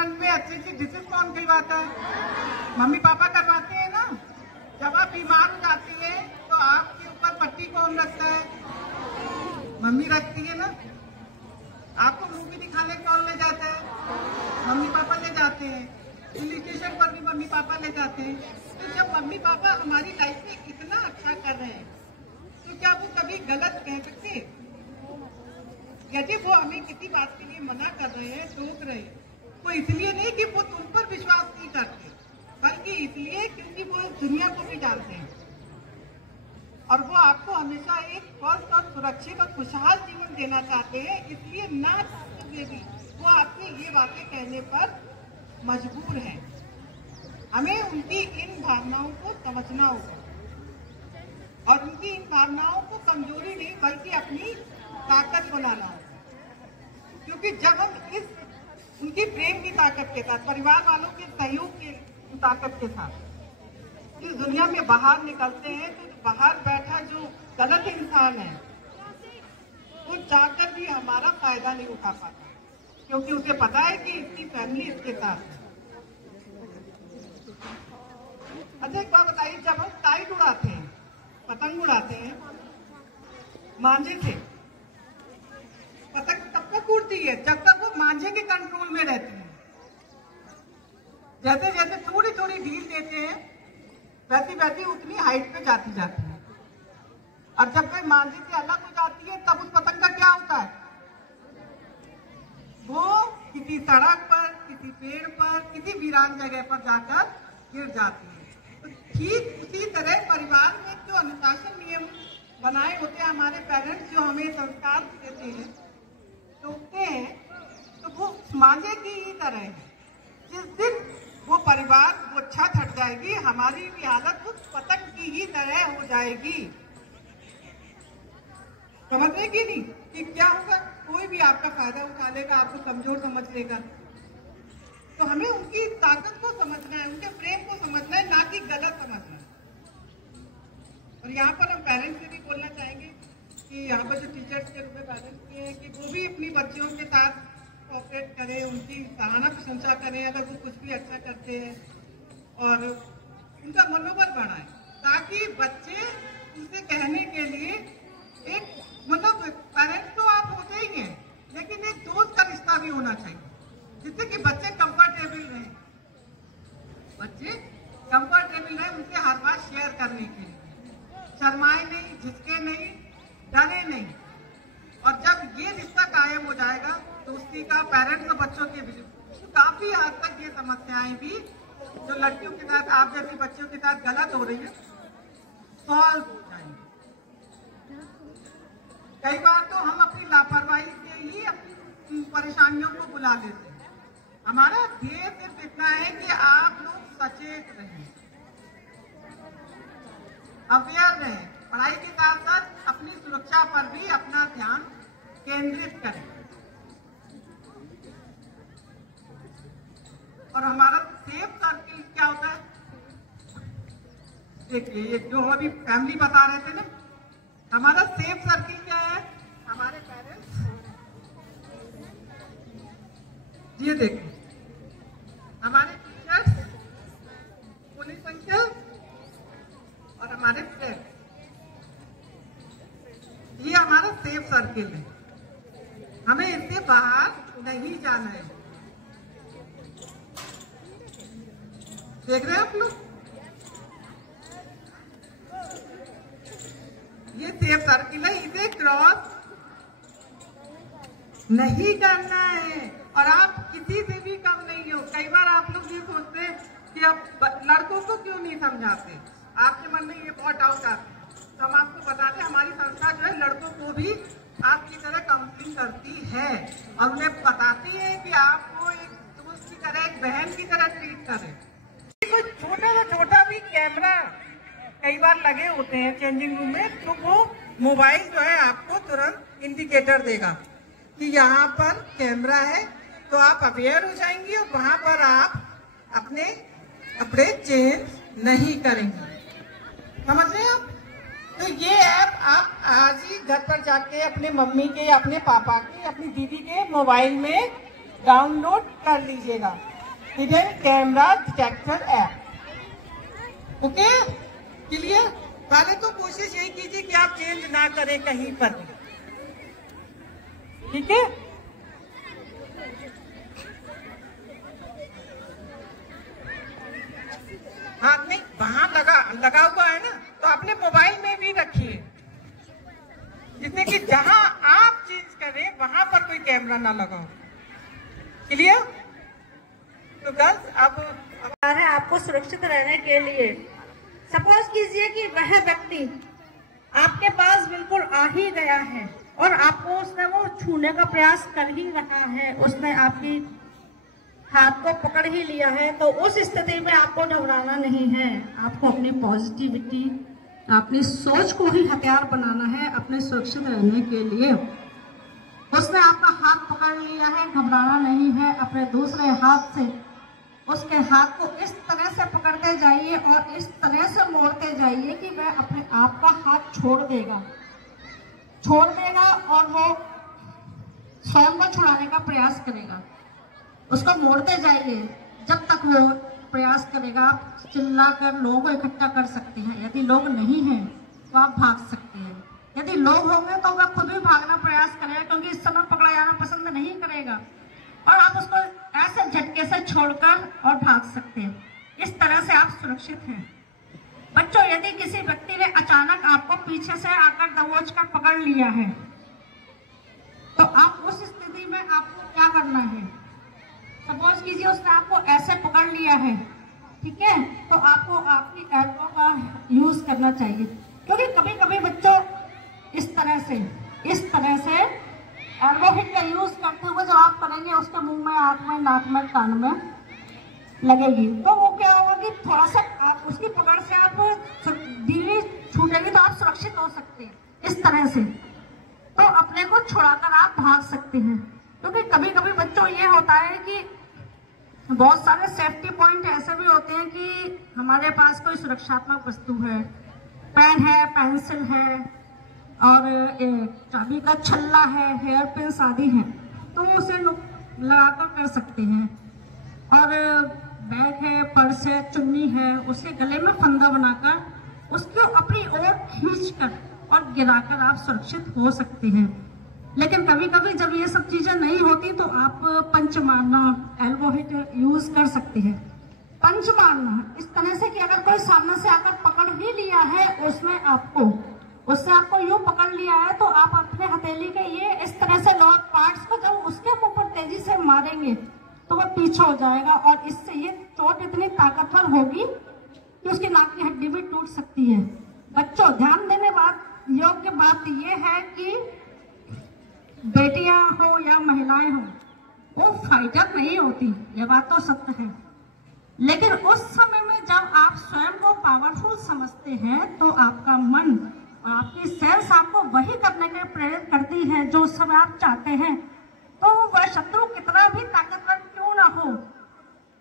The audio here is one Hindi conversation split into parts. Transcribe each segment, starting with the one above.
बचपन में अच्छी अच्छी डिशेज कौन खिलवाता है? मम्मी पापा करवाते हैं ना। जब आप बीमार हो जाती है तो आपके ऊपर पट्टी कौन रखता है? मम्मी रखती है ना। आपको मूवी दिखाने कौन ले जाता है? मम्मी पापा ले जाते हैं। हिल स्टेशन पर भी मम्मी पापा ले जाते हैं। तो जब मम्मी पापा हमारी लाइफ में इतना अच्छा कर रहे हैं तो क्या वो कभी गलत कह सकते? यदि वो हमें किसी बात के लिए मना कर रहे हैं, रोक रहे हैं, वो इसलिए नहीं कि वो तुम पर विश्वास नहीं करते, बल्कि इसलिए क्योंकि वो दुनिया को भी जानते हैं और वो आपको हमेशा एक स्वस्थ और सुरक्षित और खुशहाल जीवन देना चाहते हैं। इसलिए ना चाहते हुए भी वो आपसे ये बातें कहने पर मजबूर हैं। हमें उनकी इन भावनाओं को समझना होगा और उनकी इन भावनाओं को कमजोरी नहीं बल्कि अपनी ताकत बनाना होगा। क्योंकि जब हम इस उनकी प्रेम की ताकत के साथ, परिवार वालों के सहयोग की ताकत के साथ इस दुनिया में बाहर निकलते हैं तो बाहर बैठा जो गलत इंसान है वो चाहकर भी हमारा फायदा नहीं उठा पाता, क्योंकि उसे पता है कि इसकी फैमिली इसके साथ है। अच्छा एक बात बताइए, जब हम काइट उड़ाते हैं, पतंग उड़ाते हैं मांझे से, पतंग तब तक उड़ती है जब तक वो मांझे के कंट्रोल में रहती है। जैसे जैसे थोड़ी थोड़ी ढील देते हैं वैसी वैसी उतनी हाइट पे जाती जाती है और जब वे मांझे से अलग हो जाती है तब उस पतंग का क्या होता है? वो किसी सड़क पर, किसी पेड़ पर, किसी वीरान जगह पर जाकर गिर जाती है। तो ठीक उसी तरह परिवार में जो अनुशासन नियम बनाए होते हैं, हमारे पेरेंट्स जो हमें संस्कार देते हैं, टोकते हैं, तो वो मांझे की ही तरह है। जिस दिन वो परिवार, वो छत हट जाएगी, हमारी भी हालत उस पतंग की ही तरह हो जाएगी। समझ रहे कि नहीं कि क्या होगा? कोई भी आपका फायदा उठा लेगा, आपको कमजोर समझ लेगा। तो हमें उनकी ताकत को समझना है, उनके प्रेम को समझना है, ना कि गलत समझना है। और यहाँ पर हम पेरेंट्स से भी बोलना चाहेंगे कि यहाँ पर जो टीचर्स के रूप में पेरेंट्स किए हैं कि वो भी अपनी बच्चियों के साथ कोऑपरेट करें, उनकी सराहना प्रशंसा करें अगर वो कुछ भी अच्छा करते हैं और उनका मनोबल बढ़ाएं, ताकि बच्चे उनसे कहने के लिए एक मतलब पेरेंट्स तो आप होते ही हैं, लेकिन एक दोस्त का रिश्ता भी होना चाहिए जिससे कि बच्चे कंफर्टेबल रहें, उनसे हर बात शेयर करने के लिए शर्माए नहीं, झिझके नहीं, डरे नहीं। और जब ये रिश्ता कायम हो जाएगा तो उसकी का पेरेंट्स और बच्चों के बीच तो काफी हद तक ये समस्याएं भी जो लड़कियों के साथ, आप जैसी बच्चियों के साथ गलत हो रही है, सॉल्व हो जाएंगे। कई बार तो हम अपनी लापरवाही से ही अपनी परेशानियों को बुला लेते हैं। हमारा ध्येय सिर्फ इतना है कि आप लोग सचेत रहें, अवेयर रहें, पढ़ाई के साथ साथ अपनी सुरक्षा पर भी अपना ध्यान केंद्रित करें। और हमारा सेफ सर्किल क्या होता है? देखिए, ये जो अभी फैमिली बता रहे थे ना, हमारा सेफ सर्किल क्या है? हमारे पेरेंट्स, ये देखिए, हमारे टीचर्स, पुलिस अंकल और हमारे फ्रेंड्स, ये हमारा सेफ सर्किल है। हमें इससे बाहर नहीं जाना है। देख रहे हैं आप लोग, ये सेफ सर्किल है, इसे क्रॉस नहीं करना है। और आप किसी से भी कम नहीं हो। कई बार आप लोग ये सोचते हैं कि अब लड़कों को क्यों नहीं समझाते, आपके मन में ये बहुत डाउट आता है। तो हम आपको बताते हैं, हमारी संस्था जो है लड़कों को भी आपकी तरह काउंसलिंग करती है और उन्हें बताती है कि आपको एक दोस्त की तरह, एक बहन की तरह ट्रीट करें। छोटा से छोटा भी कैमरा कई बार लगे होते हैं चेंजिंग रूम में, तो वो मोबाइल जो है आपको तुरंत इंडिकेटर देगा कि यहाँ पर कैमरा है, तो आप अवेयर हो जाएंगी और वहां पर आप अपने कपड़े चेंज नहीं करेंगे। समझ रहे हैं आप? तो ये ऐप आप आज ही घर पर जाके अपने मम्मी के या अपने पापा के, अपनी दीदी के मोबाइल में डाउनलोड कर लीजिएगा hidden camera detector app. Okay, clear? पहले तो कोशिश यही कीजिए कि आप चेंज ना करें कहीं पर भी, ठीक है? हाँ, नहीं वहां लगा हुआ है ना, तो अपने मोबाइल में भी रखिए, जिससे कि जहां आप चेंज करें वहां पर कोई कैमरा ना लगा हो। क्लियर? तो गर्ल्स अब है आपको सुरक्षित रहने के लिए। सपोज कीजिए कि वह व्यक्ति आपके पास बिल्कुल आ ही गया है और आपको उसने वो छूने का प्रयास कर ही रहा है, उसने आपकी हाथ को पकड़ ही लिया है, तो उस स्थिति में आपको घबराना नहीं है। आपको अपनी पॉजिटिविटी, अपनी सोच को ही हथियार बनाना है अपने सुरक्षित रहने के लिए। उसने आपका हाथ पकड़ लिया है, घबराना नहीं है। अपने दूसरे हाथ से उसके हाथ को इस तरह से पकड़ते जाइए और इस तरह से मोड़ते जाइए कि वह अपने आप का हाथ छोड़ देगा और वो स्वयं को छुड़ाने का प्रयास करेगा। उसको मोड़ते जाइए जब तक वो प्रयास करेगा। आप चिल्लाकर लोगों को इकट्ठा कर सकते हैं। यदि लोग नहीं हैं तो आप भाग सकते हैं। यदि लोग होंगे तो वह खुद भी भागना प्रयास करेगा, क्योंकि इस समय पकड़ा जाना पसंद नहीं करेगा, और आप उसको ऐसे झटके से छोड़कर और भाग सकते हैं। इस तरह से आप सुरक्षित हैं। बच्चों, यदि किसी व्यक्ति ने अचानक आपको पीछे से आकर दबोच कर पकड़ लिया है, तो आप उस स्थिति में आपको क्या करना है? सपोज कीजिए उसने आपको ऐसे पकड़ लिया है, ठीक है, तो आपको आपकी एल्बो का यूज करना चाहिए, क्योंकि कभी कभी बच्चों इस तरह से एल्बो हिट का यूज करते हुए जब आप करेंगे उसके मुंह में, आंख में, नाक में, कान में लगेगी, तो वो क्या होगा कि थोड़ा सा आप उसकी पकड़ से आप धीरे छूटेगी तो आप सुरक्षित हो सकते हैं। इस तरह से तो अपने को छुड़ाकर आप भाग सकते हैं, क्योंकि कभी कभी बच्चों ये होता है कि बहुत सारे सेफ्टी पॉइंट ऐसे भी होते हैं कि हमारे पास कोई सुरक्षात्मक वस्तु है, पेन है, पेंसिल है और चाबी का छल्ला है, हेयर पिन्स आदि हैं, तो उसे लगाकर कर सकते हैं। और बैग है, पर्स है, चुन्नी है, उसके गले में फंदा बनाकर उसको अपनी ओर खींचकर और गिराकर आप सुरक्षित हो सकते हैं। लेकिन कभी कभी जब ये सब चीजें नहीं होती तो आप पंच मारना, एल्बो हिट यूज कर सकते हैं। पंच मारना इस तरह से कि अगर कोई सामने से आकर पकड़ ही लिया है, उससे आपको यूं पकड़ लिया है, तो आप अपने हथेली के ये इस तरह से लोअर पार्ट्स को जब उसके मुंह पर तेजी से मारेंगे तो वह पीछे हो जाएगा, और इससे ये चोट इतनी ताकतवर होगी कि उसकी नाक की हड्डी भी टूट सकती है। बच्चों, ध्यान देने योग्य बात यह है कि बेटियां हो या महिलाएं हो, वो फाइटर नहीं होती, ये बात तो सत्य है। लेकिन उस समय में जब आप स्वयं को पावरफुल समझते हैं तो आपका मन और आपकी सेंस आपको वही करने के लिए प्रेरित करती है जो उस समय आप चाहते हैं। तो वह शत्रु कितना भी ताकतवर क्यों ना हो,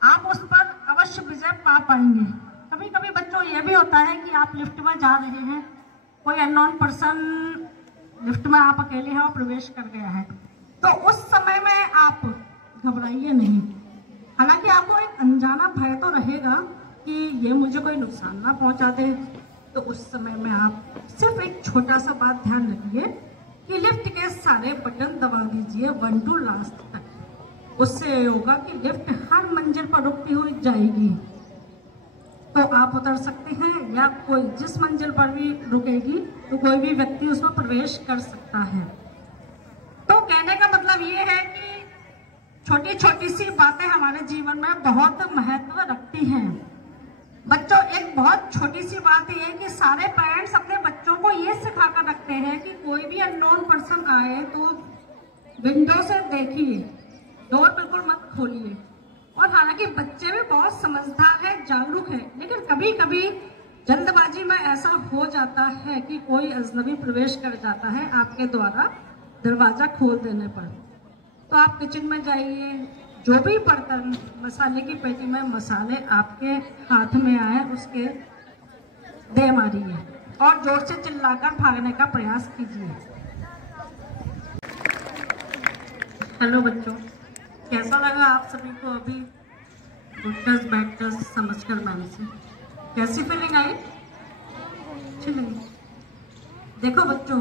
आप उस पर अवश्य विजय पा पाएंगे। कभी कभी बच्चों ये भी होता है कि आप लिफ्ट में जा रहे हैं, कोई अननोन पर्सन लिफ्ट में आप अकेले हैं और प्रवेश कर गया है, तो उस समय में आप घबराइए नहीं। हालांकि आपको एक अनजाना भय तो रहेगा कि ये मुझे कोई नुकसान ना पहुंचा दे, तो उस समय में आप सिर्फ एक छोटा सा बात ध्यान रखिए कि लिफ्ट के सारे बटन दबा दीजिए 1 to लास्ट तक। उससे ये होगा कि लिफ्ट हर मंजिल पर रुकती हुई जाएगी, तो आप उतर सकते हैं, या कोई जिस मंजिल पर भी रुकेगी तो कोई भी व्यक्ति उसमें प्रवेश कर सकता है। तो कहने का मतलब ये है कि छोटी छोटी सी बातें हमारे जीवन में बहुत महत्व रखती हैं। बच्चों, एक बहुत छोटी सी बात यह है कि सारे पेरेंट्स अपने बच्चों को ये सिखा कर रखते हैं कि कोई भी अननोन पर्सन आए तो विंडो से देखिए, डोर बिल्कुल मत खोलिए। और हालांकि बच्चे भी बहुत समझदार है, जागरूक है, लेकिन कभी कभी जल्दबाजी में ऐसा हो जाता है कि कोई अजनबी प्रवेश कर जाता है आपके द्वारा दरवाजा खोल देने पर। तो आप किचन में जाइए, जो भी बर्तन, मसाले की पेटी में मसाले आपके हाथ में आए उसके दे मारिए और जोर से चिल्लाकर भागने का प्रयास कीजिए। हेलो बच्चों, कैसा लगा आप सभी को अभी गुड टच बैड टच समझकर मैम से? कैसी फीलिंग आई? अच्छी लगी? देखो बच्चों,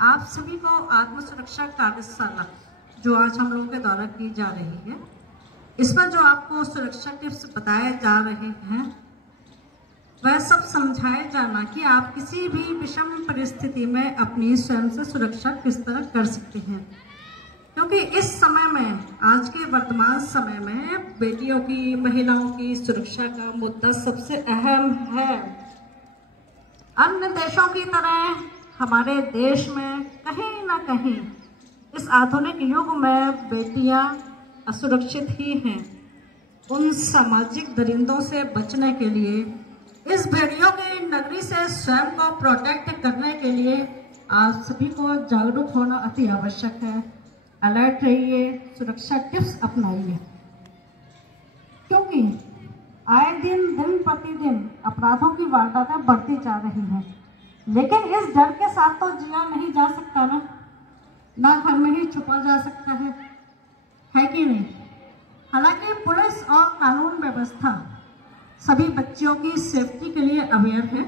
आप सभी को आत्म सुरक्षा कार्यशाला जो आज हम लोगों के द्वारा की जा रही है, इसमें जो आपको सुरक्षा टिप्स बताए जा रहे हैं वह सब समझाए जाना कि आप किसी भी विषम परिस्थिति में अपनी स्वयं से सुरक्षा किस तरह कर सकते हैं। क्योंकि इस समय में, आज के वर्तमान समय में बेटियों की, महिलाओं की सुरक्षा का मुद्दा सबसे अहम है। अन्य देशों की तरह हमारे देश में कहीं ना कहीं इस आधुनिक युग में बेटियां असुरक्षित ही हैं। उन सामाजिक दरिंदों से बचने के लिए, इस भेड़ियों की नगरी से स्वयं को प्रोटेक्ट करने के लिए आप सभी को जागरूक होना अति आवश्यक है। अलर्ट रहिए, सुरक्षा टिप्स अपनाइए, क्योंकि आए दिन प्रतिदिन अपराधों की वारदातें बढ़ती जा रही हैं। लेकिन इस डर के साथ तो जिया नहीं जा सकता ना घर में ही छुपा जा सकता है कि नहीं? हालांकि पुलिस और कानून व्यवस्था सभी बच्चियों की सेफ्टी के लिए अवेयर है,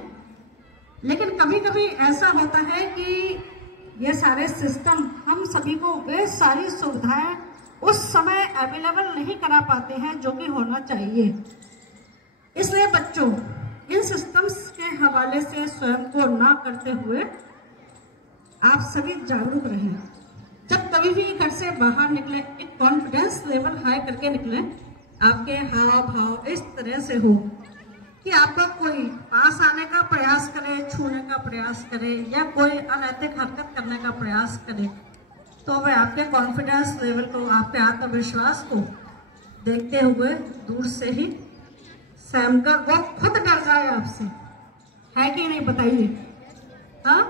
लेकिन कभी कभी ऐसा होता है कि ये सारे सिस्टम हम सभी को वे सारी सुविधाएं उस समय अवेलेबल नहीं करा पाते हैं जो कि होना चाहिए। इसलिए बच्चों, इन सिस्टम्स के हवाले से स्वयं को ना करते हुए आप सभी जागरूक रहें। जब कभी भी घर से बाहर निकले, एक कॉन्फिडेंस लेवल हाई करके निकले। आपके हाव भाव इस तरह से हो कि आपका कोई पास आने का प्रयास करे, छूने का प्रयास करे या कोई अनैतिक हरकत करने का प्रयास करे, तो वह आपके कॉन्फिडेंस लेवल को, आपके आत्मविश्वास को देखते हुए दूर से ही सहम कर वो खुद डर जाए आपसे, है कि नहीं? बताइए। हाँ,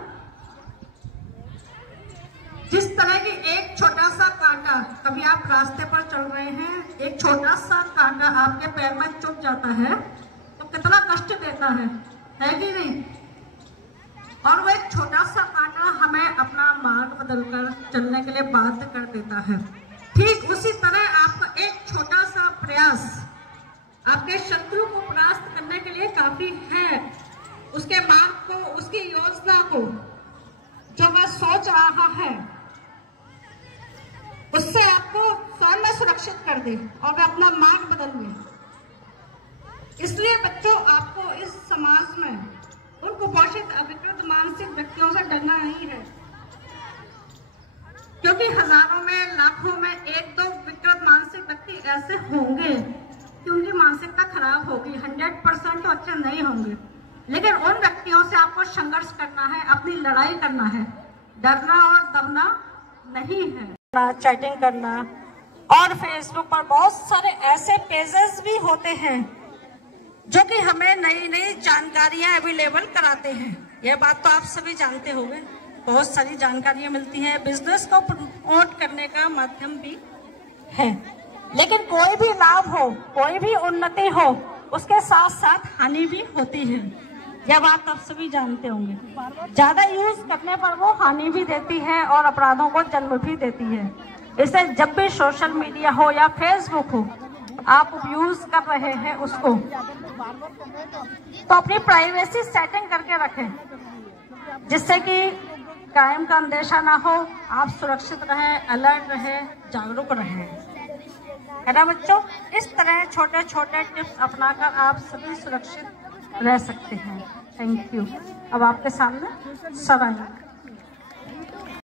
जिस तरह की एक छोटा सा कांटा, कभी आप रास्ते पर चल रहे हैं, एक छोटा सा कांटा आपके पैर में चुभ जाता है तो कितना कष्ट देता है कि नहीं? और वो एक छोटा सा कांटा हमें अपना मार्ग बदलकर चलने के लिए बाध्य कर देता है। ठीक उसी तरह आपका एक छोटा सा प्रयास आपके शत्रु को परास्त करने के लिए काफी है। उसके मार्ग को, उसकी योजना को जो वह सोच रहा है, उससे आपको स्वयं में सुरक्षित कर दे और वह अपना मार्ग बदल ले। इसलिए बच्चों, आपको इस समाज में उन कुपोषित अविकृत मानसिक व्यक्तियों से डरना नहीं है, क्योंकि हजारों में, लाखों में एक दो विकृत मानसिक व्यक्ति ऐसे होंगे कि उनकी मानसिकता खराब होगी। 100% तो अच्छे नहीं होंगे, लेकिन उन व्यक्तियों से आपको संघर्ष करना है, अपनी लड़ाई करना है, डरना और दबना नहीं है। चैटिंग करना, और फेसबुक पर बहुत सारे ऐसे पेजेस भी होते हैं जो कि हमें नई नई जानकारियां अवेलेबल कराते हैं। यह बात तो आप सभी जानते होंगे। बहुत सारी जानकारियां मिलती हैं, बिजनेस को प्रमोट करने का माध्यम भी है, लेकिन कोई भी लाभ हो, कोई भी उन्नति हो, उसके साथ साथ हानि भी होती है। यह बात आप सभी जानते होंगे। ज्यादा यूज करने पर वो हानि भी देती है और अपराधों को जन्म भी देती है। इसलिए जब भी सोशल मीडिया हो या फेसबुक हो, आप यूज कर रहे हैं उसको, तो अपनी प्राइवेसी सेटिंग करके रखें, जिससे कि क्राइम का अंदेशा ना हो, आप सुरक्षित रहें, अलर्ट रहें, जागरूक रहें, है ना बच्चों? इस तरह छोटे छोटे टिप्स अपनाकर आप सभी सुरक्षित रह सकते हैं। Thank you. अब आपके सामने सर आएंगे।